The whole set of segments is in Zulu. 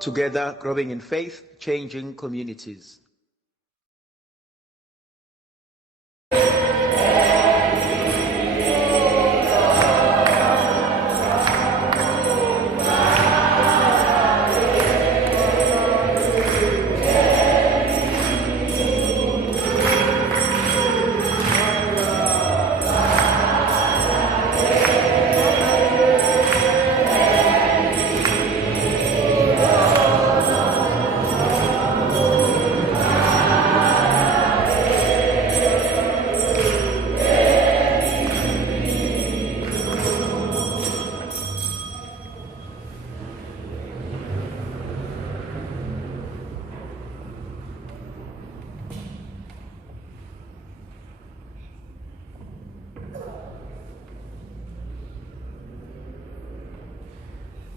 Together, growing in faith, changing communities.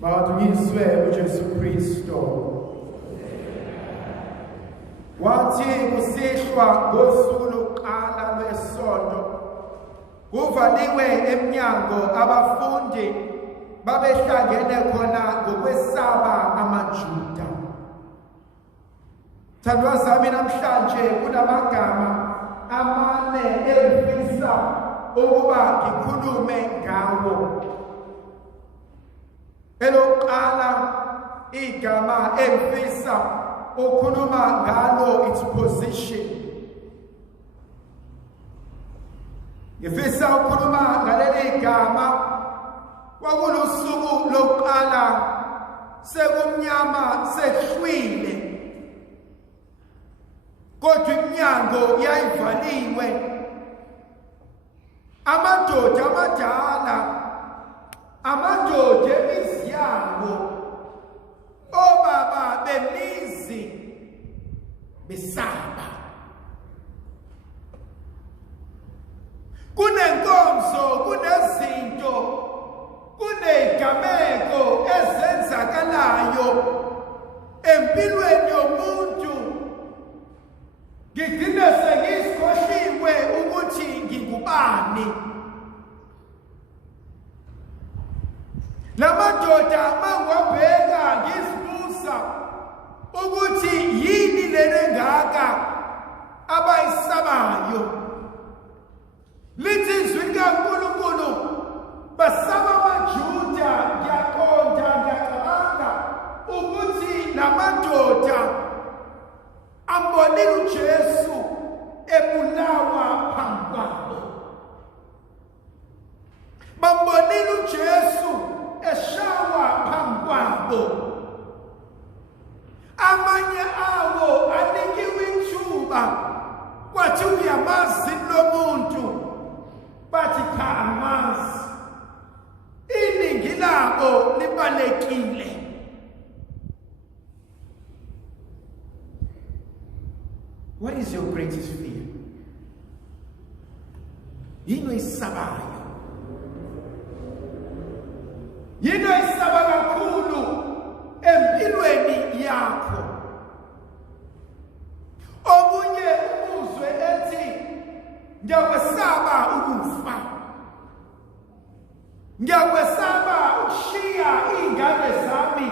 Badunyiswe uJesu Kristo. Wathi kusihlwa ngosuku lokuqala lwesonto kuvaliwe eminyango abafundi babehlangene khona ngokwesaba amaJuda. Thandwa zami namhlanje kunamagama amane engifisa ukuba ngikhulume ngawo. Elokuqala igama engifisa ukukhuluma ngalo its position. Ngifisa ukukhuluma ngaleli gama kwakulusuku lokuqala sekumnyama sehlwile kodwa iminyango yayivaliwe. Amadoda amadala, amadoda emizi yabo, obaba bemizi besaba. Kunenkonzo, kunezinto, kunezigameko ezenzakalayo empilweni yomuntu. Ngigcine sengisikhohliwe ukuthi ngingubani. Lamadoda mangwabheka ngizibuza ukuthi yini lena ngaka abayisabayo. Lithi izwi likaNkulunkulu basaba amaJuda. Ngiyaqonda, ngiyacabanga ukuthi lamadoda ambonile uJesu ebulawa phambi kwabo. Bambonile uJesu eshawa phambi kwabo. Amanye awo anikiwe ithuba kwathi uyamazi lo muntu, bathi cha amazi. Iningi labo libalekile. What is your greatest fear? Yini isabayo? Yini isaba kakhulu empilweni yakho? Omunye umuzwe ethi ngiyakwesaba ukufa. Ngiyakwesaba ukushiya izingane zami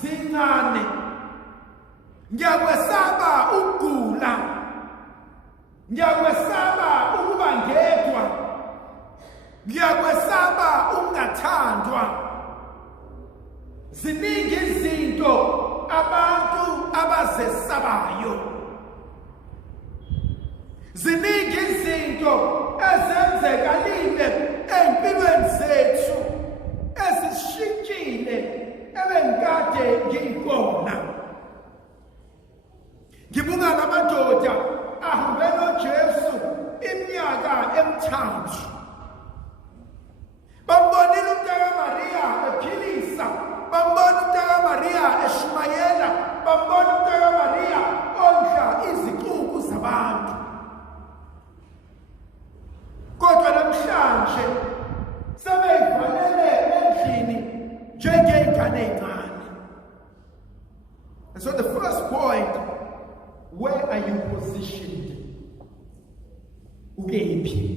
zincane. Ngiyakwesaba ukugula. Ngiyakwesaba ukuba ngedwa. Ngiyakwesaba ukungathandwa. Ziningi izinto abantu abazesabayo. Ziningi izinto ezenzekalile empilweni zethu ezishintshile ebengikade ngiyibona. Ngibuka lamadoda ahambe noJesu iminyaka emithathu. Bambonile umntaka Maria ephilisa. Bambona umntaka Maria eshumayela. Bambona umntaka Maria ondla izicuku zabantu. Kodwa namhlanje sebeyivalele endlini njengey'ngane ey'ncane. And so the first point, where are you positioned? Ukephi?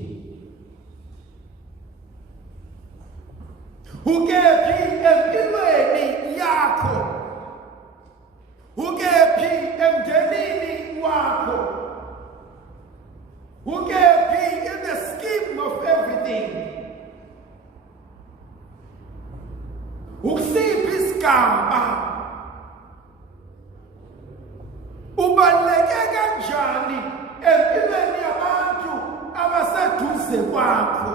Ukephi empilweni yakho? Ukusiphi isigaba? Ubaluleke kanjani empilweni yabantu abaseduze kwakho?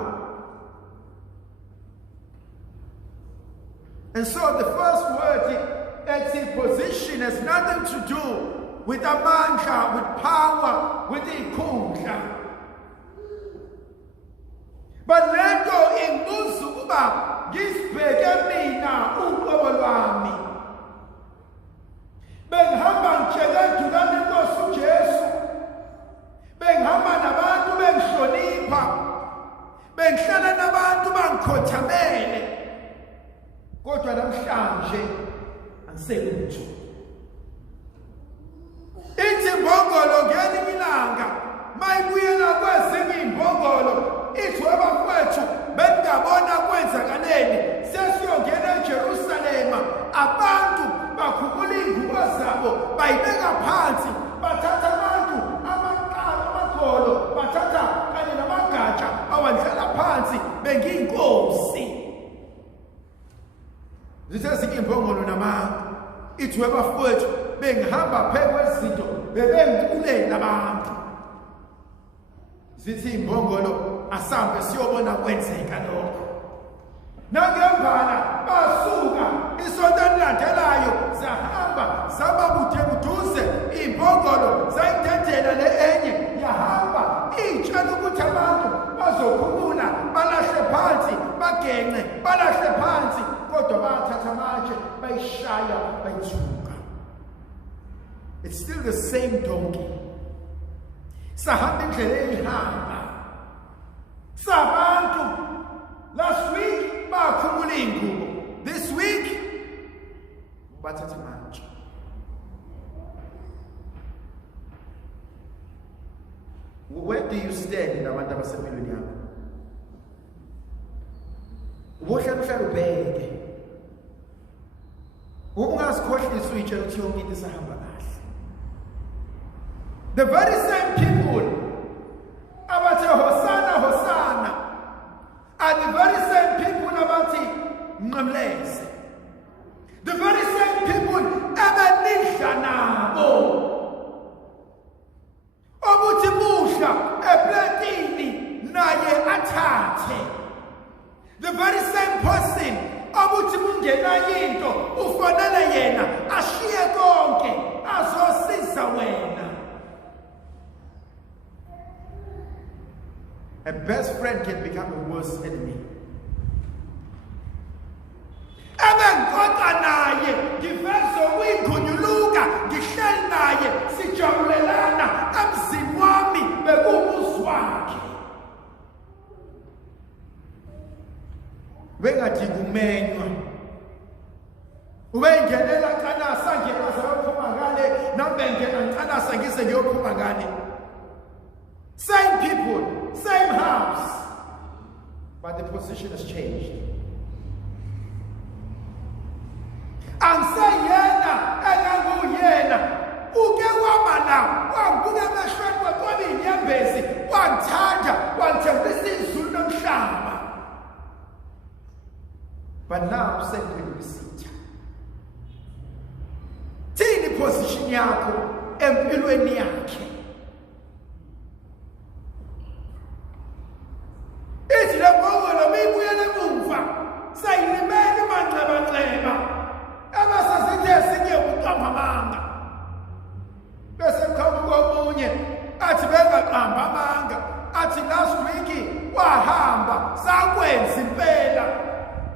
And so the first word, its position, has nothing to do with amandla, with power, with ikhundla. But lento inguza ukuba ngisibheke mina uqobo lwami. Bengihamba ngitshela dukane Nkosi uJesu. Bengihamba nabantu bengihlonipha. Bengihlala nabantu bangikhothamele. Kodwa namhlanje angiselutho. Ithi imbongolo ngelinye ilanga mayibuyela kwezinye imbongolo ithi abafowethu bengabona kwenzakaleni sesiyongena eJerusalema abantu bakhuphula ingubo zabo bayibeka phansi bathatha abantu amaqolo bathatha kanye namagatsha awandlala phansi bengiyinkosi. Zisezinye imbongolo namanga ithi abafowethu bengihamba phezu kwezinto bebengiculela abantu. Zithi imbongolo asambe siyobona kwenzeka lokho. Nangembala basuka isonto elilandelayo sahamba saba buduze imbongolo sayidedela le enye yahamba itshela ukuthi abantu bazokhulula balahle phansi bagenge balahle phansi kodwa bathatha amatshe bayishaya bayithuka. It's still the same donkey. Sahamba indlela eyihamba. Sabantu last week bakhumula ingubo. This week bathatha amatshe. Where do you stand nabantu abasempilweni yakho? Ubohlala ubheke. Ungasikhohlisa uyitshela ukuthi yonke into isahamba kahle. The very same people abathi Hosana Hosana are the very same people abathi Nqamleze. The very same people abanidla nabo. Obuthi buhla eplatini naye athathe. The very same person abuthi mungena into ufanele yena ashiye konke azosiza wena. A best friend can become a worst enemy. Abengikhoqa naye ngiveze uyigunyuluka ngihleli naye sijabulelana emzini wami bekuwumuzi wakhe. Bengathi kumenywa ubengenela kanasa ngena sayophuma ngale nabengena nkanasa ngize ngiyophuma ngale. Same people, same house, but the position has changed. Angiyena enganguyena uke wamana wangibuka emehlweni kwakuba inyembezi wangithanda wangithembisa izulu nomhlaba. But now sending visita. Thini position yakho empilweni yakhe? Ithi le mbongolo mibuyele emuva sayilimele manxeba abasasithe sinye ukuqamba amanga. Bese mkhawulo komunye athi bengaqamba amanga athi last week wahamba sakwenza impela.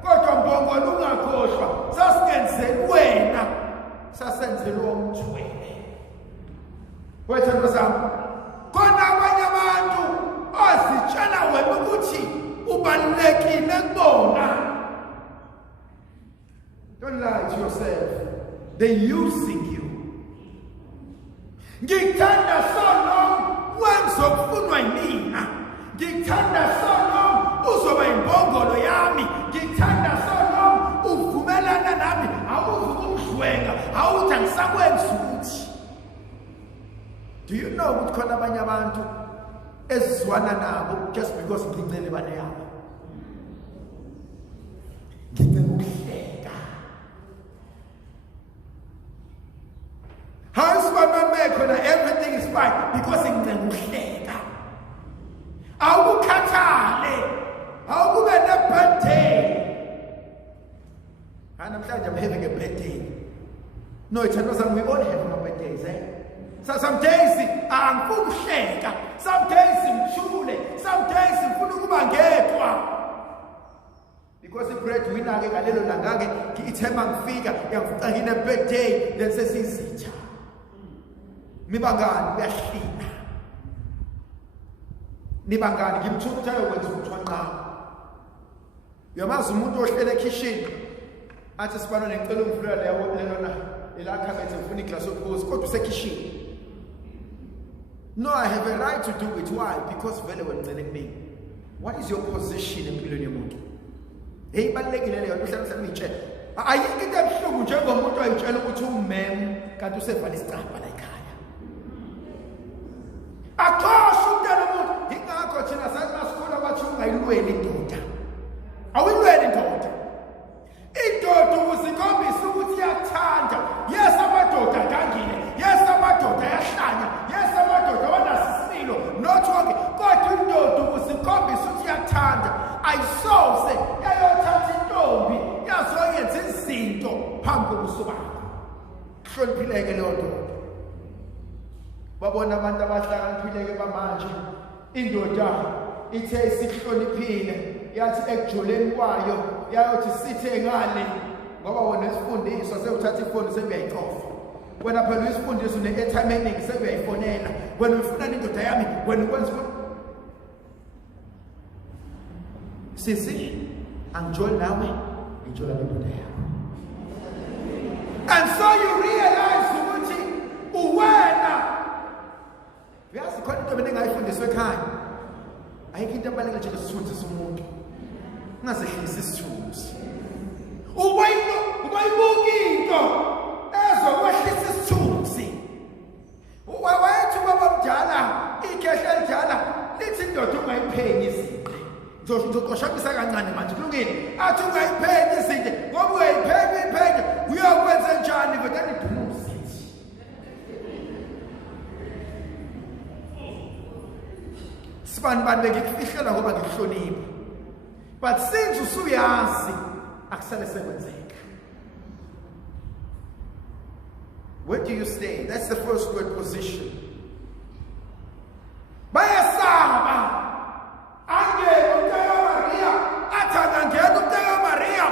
Kodwa mbongolo ungakhohlwa sasikenzele wena sasenzele umthwele. Wethu nkozami khona abanye abantu ozitshela wena ukuthi ubalulekile kubona. Don't lie to yourself. They're using you. Ngikuthanda sono wenzokufunwa yimina. Ngikuthanda sono uzoba imbongolo yami. Ngikuthanda sono uvumelana nami awuzukumshwenga awuthi angisakwenza ukuthi. Do you know ukuthi khona abanye abantu ezizwana nabo just because ngicela bane yabo? Ngicela ukuhleka. satisfied because nginceng'uhleka. Awukhathale. Awukube ne-birthday. Namhlanje I'm having a birthday. No, it's not. We all have our birthdays, eh? So some days angifuni ukuhleka, some days ngithule, some days ngifuna ukuba ngedwa. Because the breadwinner ke ngalelo langa ke ithemba ngifika yavuka ngine birthday then sesizitha. Nibangani uyahlina. Nibangani ngimthutha ukwenza umthwanqa. Uyamazi umuntu ohlele ekitchen athi sibana necela umfula leyo lelona elakha bethe ufuna iglass of kodwa usekitchen. No, I have a right to do it. Why? Because vele wenzele kimi. What is your position empilweni yomuntu? Hey balekile leyo uhlala uyitshela. Ayikho into ebuhlungu njengomuntu ayitshela ukuthi ummem kanti usevala isicapha la ekhaya. Akhosha umntana umuntu ingakho thina sathi masikhula bathi ungayilweli indoda. Awuyilweli indoda. Indoda ukusikhombisa ukuthi iyathanda. Yes amadoda kangile. Yes amadoda yahlanya. Yes amadoda wanasimilo. Not wonke. Kodwa indoda ukusikhombisa ukuthi iyathanda. Ayisose yayothatha intombi yazoyenza izinto phambi kobuso bakho. Hloniphileke leyo ndoda. Babona abantu abahlakaniphileke bamanje. Indoda ithe isihloniphile. Yathi ekujoleni kwayo yayothi sithe ngale ngoba wona isifundiswa sewuthatha ifoni sekuyayixofa. Wena phela isifundiswa une-airtime eningi sekuyayifonela. Wena ufuna indoda yami wena ukwenza sisi angijoli nawe ngijola indoda yakho. And so you realize ukuthi uwena uyazi khona into beningayifundiswa ekhaya. Ayikho into ebalulekile njengesithunzi somuntu. Ungasehlisa isithunzi. Ubayibuka into ezokwehlisa isithunzi. Wethu baba mdala ikhehla lijala lithi indoda ungayiphenyi izinto. Ngizoshamisa kancane manje kulungile. Athi ungayiphenyi izinto ngoba uyayiphenyi uyokwenza njani kodwa niphumuze. Sibani ngikufihlela ngoba ngikuhlonipha. But since usuyazi akusale sekwenzeka. Where do you stay? That's the first word, position. Bayasaba. Angelo umntaka Maria. Athanda ngena umntaka Maria.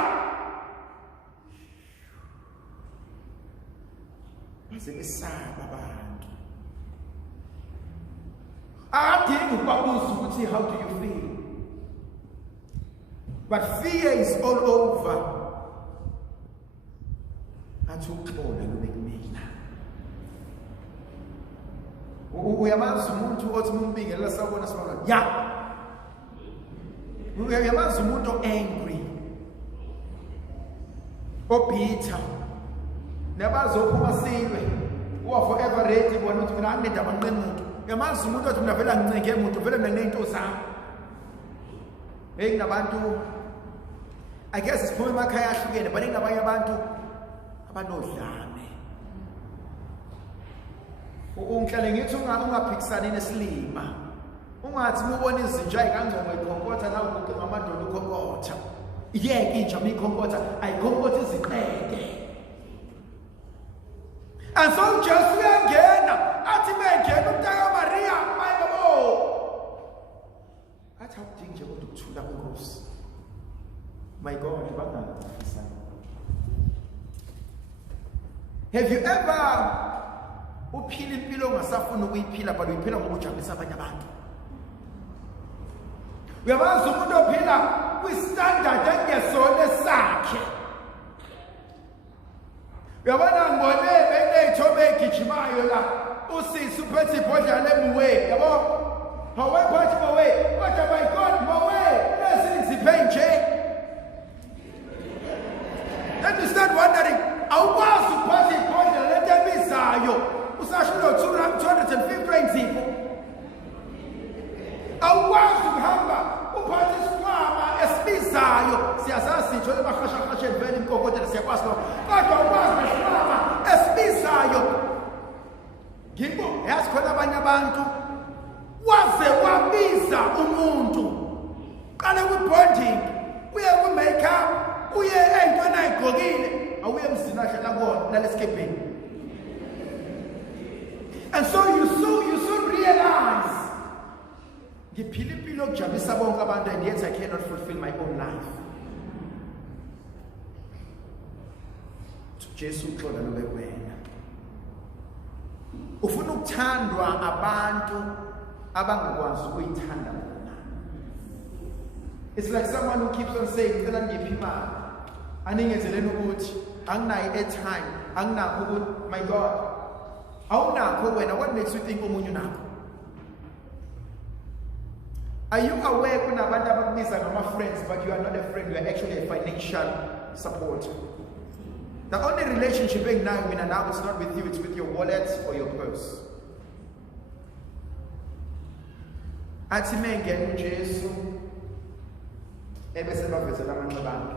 Base besaba abantu. Akadingi ukubabuza ukuthi how do you feel? But fear is all over. Athuxola lobekumina. Uyamazi umuntu othi umbingelela sabona sibona. Ya. Uyamazi umuntu angry. Obitha. Nabazophuma silwe. Uwa forever ready bona uthi mina angindaba nqene umuntu. Uyamazi umuntu othi mina vela ngincenge umuntu vele mina nento zami. Hey nabantu I guess it's probably emakhaya ahlukene but nabanye abantu abanodlame. Ungihlale ngithi ungaphikisani nesilima. Ungathi ubona izinja ayikangcomo ikhonkotha nawe ubuke ngamadoda ukhonkotha. Yeke inja mikhonkotha ayikhonkotha iziqede. And so just uyangena athi mengena umntaka Maria bayabo. Athi awudingi nje kodwa ukuthula kweNkosi. My God, have you ever uphila impilo ongasafuna ukuyiphila but uyiphila ngokujabulisa abanye abantu? Uyabazi umuntu ophila kwi-standard engesona sakhe. Uyabona ngibone beney'thobe egijimayo la usisi uphethe ibhodlela lemuwe yabo awephathi mowe kodwa by God mowe lezi ziphe nje. Then you start wondering, awukwazi ukuphatha ibhodlela lento ebizayo usashilo 250 people. Awukwazi ukuhamba uphatha isikhwama esibizayo siyasazi sitho lebahashahasheni vele imkokotela siyakwazi lokho kodwa awukwazi isikhwama esibizayo. Ngimbo yazi khona abanye abantu waze wabiza umuntu qale ku-bonding uye ku-makeup uye ey'ntweni ay'gqokile awuye emzini ahlala kuwona lalesikebheni. And so you soon realize ngiphila impilo yokujabulisa bonke abantu and yet I cannot fulfill my own life. Jesu uxola lobe wena ufuna ukuthandwa abantu abangakwazi ukuyithanda bona. It's like someone who keeps on saying ngicela ngiphi imali aningenzeleni ukuthi anginayo airtime anginakho ukuthi my God awunakho wena. What makes you think omunye unakho? Are you aware kunabantu abakubiza ngama-friends but you are not a friend, you are actually a financial supporter? The only relationship enginayo mina nawe, it's not with you, it's with your wallet or your purse. Athi mengena uJesu ebese bavezela amanxeba akhe.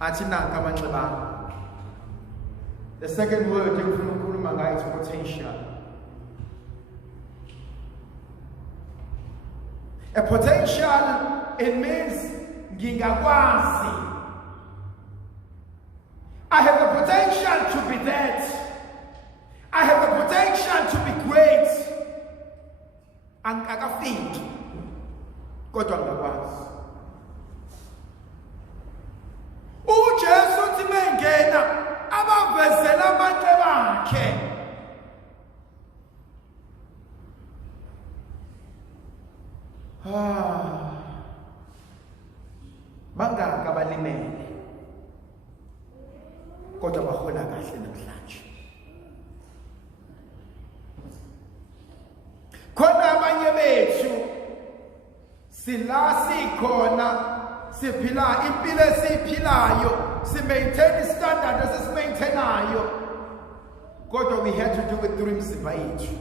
Athi nanka amanxeba akhe. The second word engifuna ukukhuluma ngayo is potential. A potential, it means ngingakwazi. I have the potential to be that. I have the potential to be great. Angakafiki kodwa ngakwazi. uJesu uthi mengena abavezela abantu bakhe. Bangaka balimele kodwa bahola kahle namhlanje. Khona abanye bethu sila sikhona siphila impilo esiphilayo si-maintain standard esisimaintainayo kodwa we had to do it through imizimba yethu.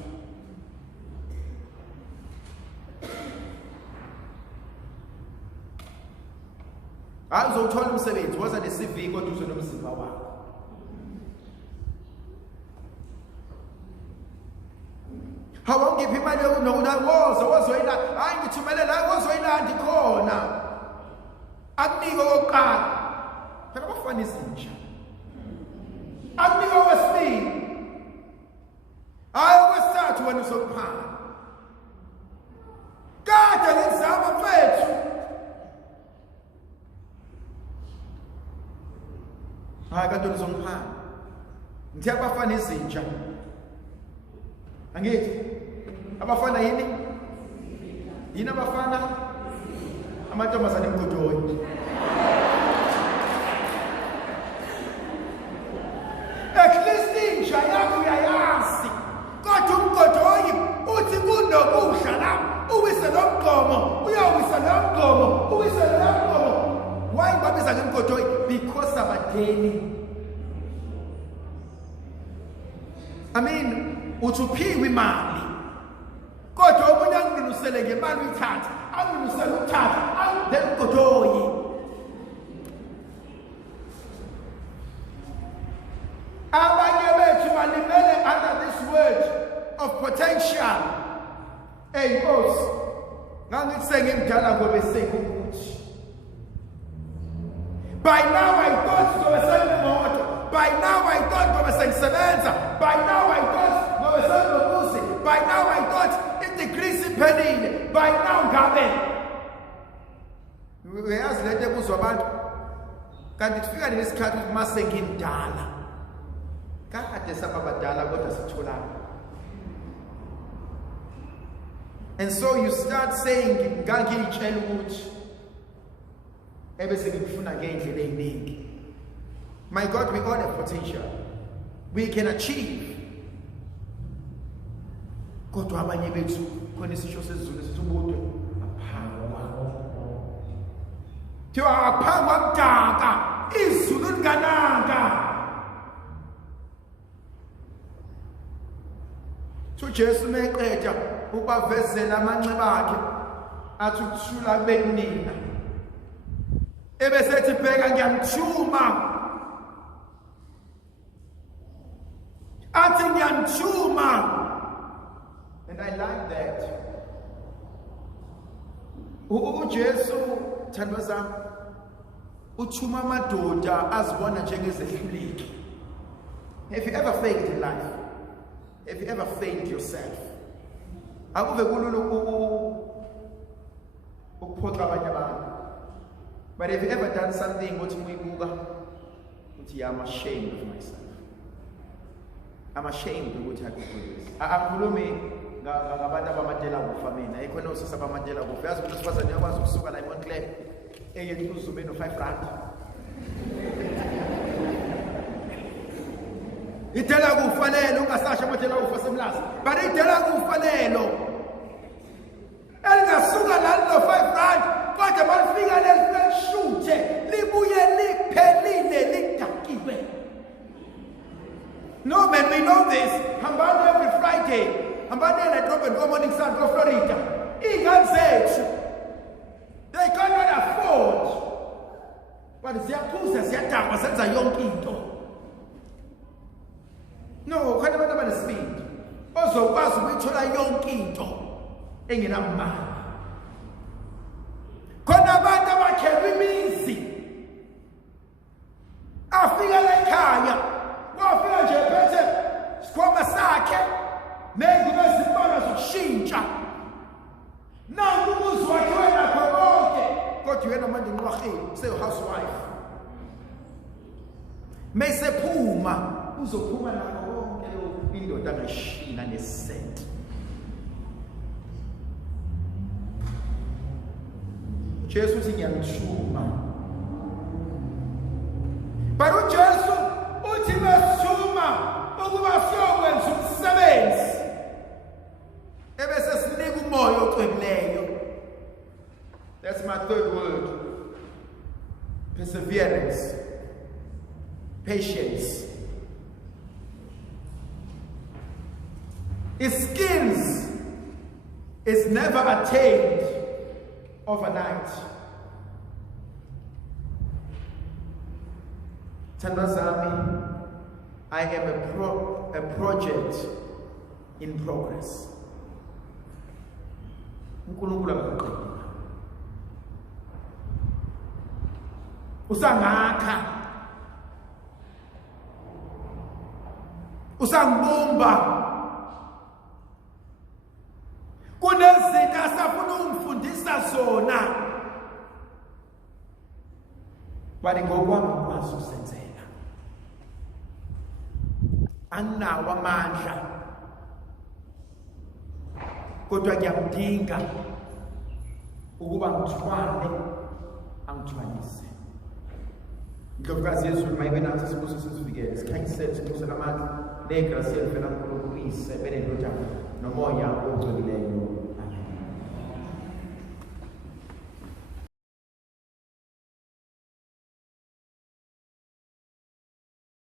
Awuzothola umsebenzi woza ne-CV kodwa uze nomzimba wakho. Awungiphi imali yokunokuthi wozoyilanda, hayi ngithumele la wozoyilanda ikhona. Akunike okokuqala. Phela bafana izinja. Akunike okwesibili. Hayi okwesithathu wena uzokuphana. Kade ngizama mfethu. Hayi kanti uzongiphana. Ngithe abafana izinja. Angithi abafana yini? Yini abafana? Amantombazane emgodoyi. At least inja yakho uyayazi. Kodwa umgodoyi uthi kunokuhla la uwise lo mgomo, uyawisa lo mgomo, uwise lo mgomo. Why babiza ngemgodoyi? Because abadeni. I mean, uthuphiwe imali kodwa omunye anginusele ngemali uyithatha anginusele ukuthatha then ugodoyi. Abanye bethu balimele under this word of potential. Hey Nkosi, ngangithi sengimdala ngoba sekukuthi by now I thought ngoba sengimoto, by now I thought ngoba sengisebenza, by now I thought ngoba sengibuzi, by now I thought i-degree siphelile, by now ngabe uyazi lento ebuzwa abantu kanti kufika nesikhathi ukuthi mase ngimdala kade sababadala kodwa sitholana. And so you start saying ngangiyitshela ukuthi ebese ngikufuna ngendlela eziningi. My God, we all have potential. We can achieve. Kodwa abanye bethu khona isisho sezulu sithubudwe aphangwa. Thiwa aphangwa mdaka izulu lingananga. So Jesu meqeda ukubavezela amanxeba akhe athi ukuthula kube kunina. Ebese ethi bheka ngiyamthuma. athi ngiyanithuma. And I like that. uJesu thandwa zami uthuma amadoda azibona njengezehluleki. Have you ever failed in life? Have you ever failed yourself? Akuve kulula ukuphoxa abanye abantu. But have you ever done something uthi uyibuka uthi I'm ashamed of myself. I'm ashamed ukuthi I could do this. Akukhulumi ngabantu abamatela kufa mina. Ikhona usisa abamatela kufa. Yazi ukuthi sifazane yakwazi ukusuka la eMontclair eyethi uzume no5 rand. Itela kufanele ungasasha amatela kufa semlazi. But itela kufanele elingasuka la no5 rand kodwa balifika lesishuthe libuye liphelile lidakiwe. No man, we know this. Hambani every Friday. Hambani la drop and go morning sun go Florida. Iganzethu. They cannot afford. But ziyaphuza ziyadakwa senza yonke into. No, khona abantu abanesibindi. Ozokwazi ukuthola yonke into engenamali. Khona abantu abakhela imizi. Afika la ekhaya. Wafika nje phethe sikhwama sakhe nengubo ezimbalwa zokushintsha. Nangu umuzi wakhe wena konke. Kodwa yena manje nqwahile, housewife. Mesephuma uzophuma nakho konke lokho indoda angashina nesent. Jesu uthi ngiyanithuma. But uJesu uthi mesithuma ukuba siyokwenza umsebenzi. Ebese sinika umoya ocwebileyo. That's my third word. Perseverance. Patience. His skills is never attained overnight. Tandazami, I am a project in progress. uNkulunkulu akaqedi. Usangakha. Usangibumba. Kunezinto asafuna ungifundisa zona. Bani ngokwami ukwazi usenzela. Anginawo amandla. Kodwa ngiyamdinga ukuba ngithwale angithwalise. Ndlovukazi Yesu mayibe nathi sibuso sesivikele. Sikhanyisele sibuso lamandla. Negrasi elivela kuNkulunkulu uyise benendoda nomoya ogcweleyo.